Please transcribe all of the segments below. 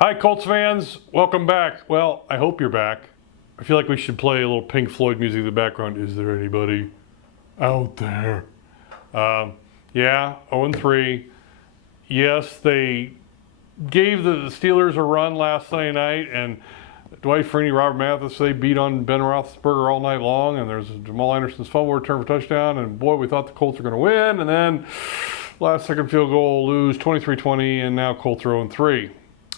Hi, Colts fans. Welcome back. Well, I hope you're back. I feel like we should play a little Pink Floyd music in the background. Is there anybody out there? Yeah, 0-3. Yes, they gave the Steelers a run last Sunday night, and Dwight Freeney, Robert Mathis, they beat on Ben Roethlisberger all night long, and there's Jamal Anderson's fumble return for touchdown, and boy, we thought the Colts were going to win, and then last second field goal, lose 23-20, and now Colts are 0-3.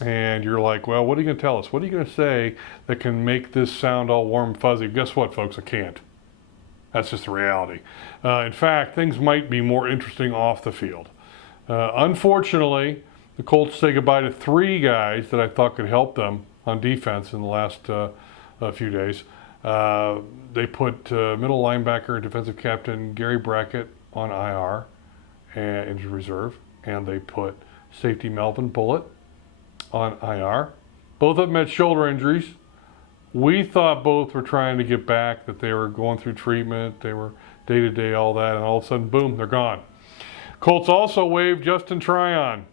And you're like, well, what are you going to tell us? What are you going to say that can make this sound all warm and fuzzy? Guess what, folks? I can't. That's just the reality. In fact, things might be more interesting off the field. Unfortunately, the Colts say goodbye to 3 guys that I thought could help them on defense in the last few days. They put middle linebacker and defensive captain Gary Brackett on IR and injured reserve, and they put safety Melvin Bullitt on IR. Both of them had shoulder injuries. We thought both were trying to get back, that they were going through treatment, they were day-to-day, all that, and all of a sudden, boom, they're gone. Colts also waived Justin Tryon,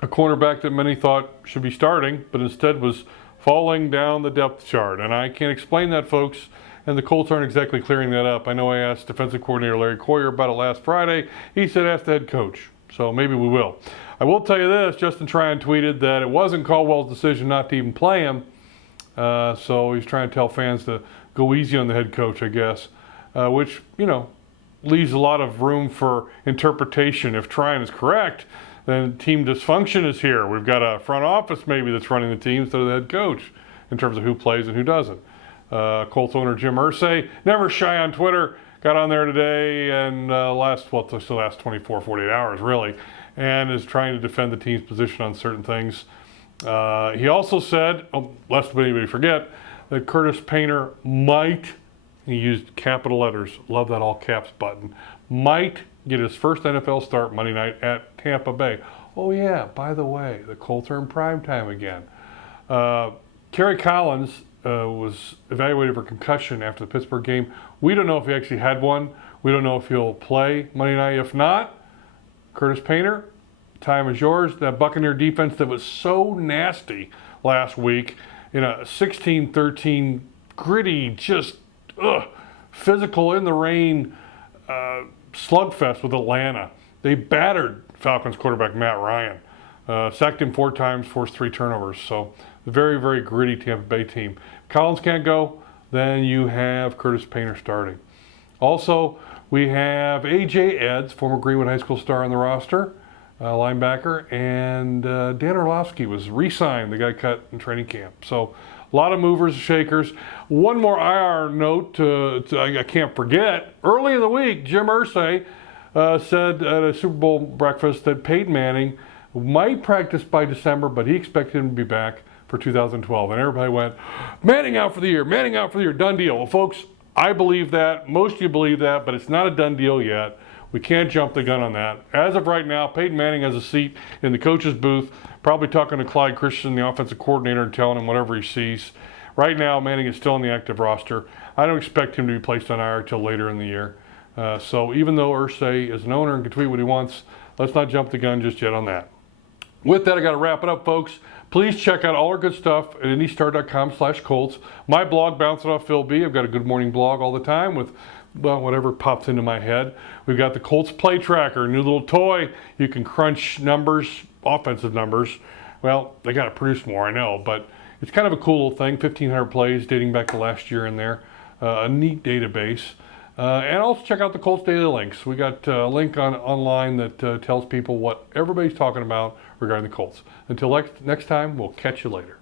a cornerback that many thought should be starting, but instead was falling down the depth chart. And I can't explain that, folks, and the Colts aren't exactly clearing that up. I know I asked defensive coordinator Larry Coyer about it last Friday. He said ask the head coach, so maybe we will. I will tell you this, Justin Tryon tweeted that it wasn't Caldwell's decision not to even play him, so he's trying to tell fans to go easy on the head coach, I guess, which, leaves a lot of room for interpretation. If Tryon is correct, then team dysfunction is here. We've got a front office maybe that's running the team instead of the head coach in terms of who plays and who doesn't. Colts owner Jim Irsay, never shy on Twitter, got on there today and last 24, 48 hours really, and is trying to defend the team's position on certain things. He also said, lest anybody forget, that Curtis Painter might, he used capital letters, love that all caps button, might get his first NFL start Monday night at Tampa Bay. Oh yeah, by the way, the Colts are in prime time again. Kerry Collins was evaluated for concussion after the Pittsburgh game. We don't know if he actually had one. We don't know if he'll play Monday night. If not, Curtis Painter, time is yours. That Buccaneer defense that was so nasty last week in a 16-13 gritty, just physical in the rain slugfest with Atlanta. They battered Falcons quarterback Matt Ryan, sacked him 4 times, forced 3 turnovers. So very, very gritty Tampa Bay team. Collins can't go, then you have Curtis Painter starting. Also, we have A.J. Eds, former Greenwood High School star on the roster, linebacker, and Dan Orlovsky was re-signed, the guy cut in training camp. So a lot of movers and shakers. One more IR note I can't forget. Early in the week, Jim Irsay said at a Super Bowl breakfast that Peyton Manning might practice by December, but he expected him to be back for 2012. And everybody went, Manning out for the year, Manning out for the year, done deal. Well, folks, I believe that. Most of you believe that, but it's not a done deal yet. We can't jump the gun on that. As of right now, Peyton Manning has a seat in the coach's booth, probably talking to Clyde Christian, the offensive coordinator, and telling him whatever he sees. Right now, Manning is still on the active roster. I don't expect him to be placed on IR till later in the year. So even though Irsay is an owner and can tweet what he wants, let's not jump the gun just yet on that. With that, I got to wrap it up, folks. Please check out all our good stuff at IndyStar.com/Colts. My blog, Bouncing Off Phil B. I've got a good morning blog all the time with whatever pops into my head. We've got the Colts Play Tracker, new little toy. You can crunch numbers, offensive numbers. Well, they got to produce more, I know, but it's kind of a cool little thing. 1,500 plays dating back to last year in there. A neat database. And also check out the Colts Daily Links. We got a link online that tells people what everybody's talking about regarding the Colts. Until next time, we'll catch you later.